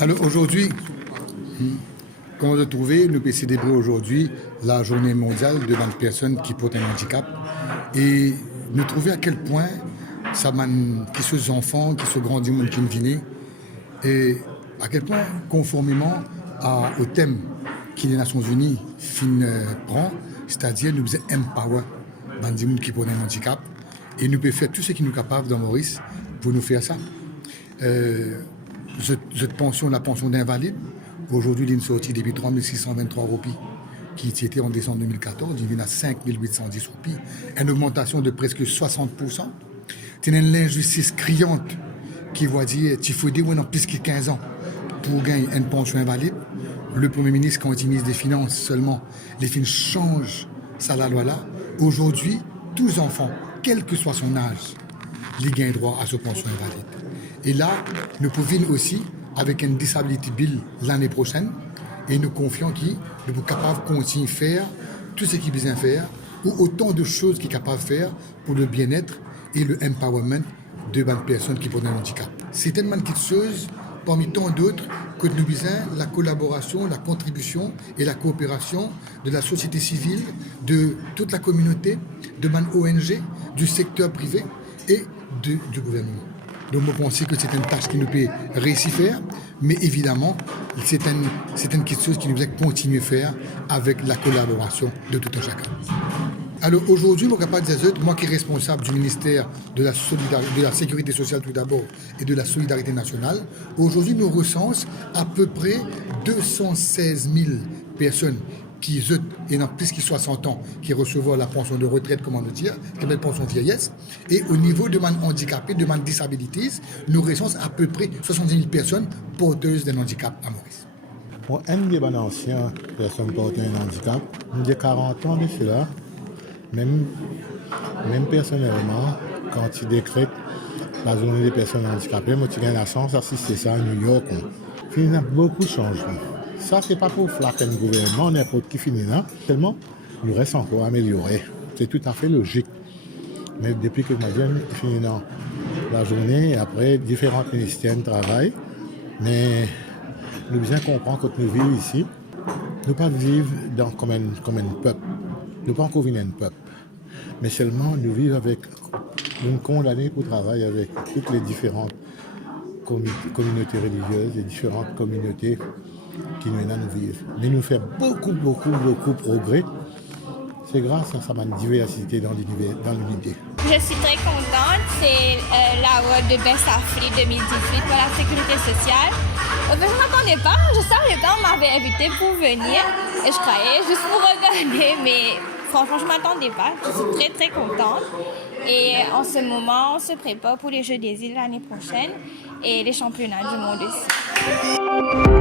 Alors aujourd'hui, comme vous trouvez, nous pouvons célébrer aujourd'hui la journée mondiale devant les personnes qui portent un handicap. Et nous trouvons à quel point ça mène, qui sont les enfants, qui sont grands du monde qui nous viennent, et à quel point, conformément au thème que les Nations Unies prend, c'est-à-dire nous devons empower les gens qui portent un handicap, et nous pouvons faire tout ce qui nous est capable dans Maurice pour nous faire ça. Cette pension, la pension d'invalide, aujourd'hui, il est sortie depuis 3 623 roupies, qui était en décembre 2014, il vient à 5 810 roupies, une augmentation de presque 60%. C'est une injustice criante qui va dire qu'il faut dire plus de 15 ans pour gagner une pension invalide. Le Premier ministre, quand il est ministre des Finances seulement, les finances changent ça la loi là. Aujourd'hui, tous les enfants, quel que soit son âge, ils gagnent droit à cette pension invalide. Et là, nous pouvons aussi, avec une disability bill l'année prochaine, et nous confions qu'il est capable de continuer à faire tout ce qu'il a besoin de faire, ou autant de choses qu'il est capable de faire pour le bien-être et le empowerment de personnes qui portent un handicap. C'est tellement de choses, parmi tant d'autres, que nous besoin la collaboration, la contribution et la coopération de la société civile, de toute la communauté, de ONG, du secteur privé et du gouvernement. Donc, je pense que c'est une tâche qui nous peut réussir à faire, mais évidemment, c'est une chose qui nous doit continuer à faire avec la collaboration de tout un chacun. Alors aujourd'hui, je suis capable de dire, moi qui suis responsable du ministère de la Sécurité sociale tout d'abord et de la Solidarité nationale, aujourd'hui nous recensons à peu près 216 000 personnes qui ont plus de 60 ans, qui reçoivent la pension de retraite, comment nous dire, la pension vieillesse. Et au niveau de man handicapés, de man disabilities, nous recensons à peu près 70 000 personnes porteuses d'un handicap à Maurice. Pour un des anciens personnes portant un handicap, il y a 40 ans de cela, même personnellement, quand il décrète la journée des personnes handicapées, moi, j'ai eu la chance d'assister ça à New York. Il y a beaucoup de changements. Ça, c'est pas pour flatter le gouvernement, n'importe qui finit là. Tellement, il reste encore à améliorer. C'est tout à fait logique. Mais depuis que ma jeune finit dans la journée, et après, différents ministères travaillent. Mais nous devons comprendre que nous vivons ici. Nous ne pas vivre comme un peuple. Nous ne pas encore vivre un peuple. Mais seulement nous vivons avec une condamnée pour travailler avec toutes les différentes communautés religieuses, les différentes communautés qui nous vivent. Mais nous faisons beaucoup de progrès. C'est grâce à sa diversité dans l'unité. Je suis très contente. C'est la loi de Ben Safri 2018 pour la sécurité sociale. Je ne m'attendais pas. Je savais pas, on m'avait invité pour venir. Et je croyais juste pour regarder, mais franchement, je ne m'attendais pas. Je suis très contente. Et en ce moment, on se prépare pour les Jeux des îles l'année prochaine et les championnats du monde aussi.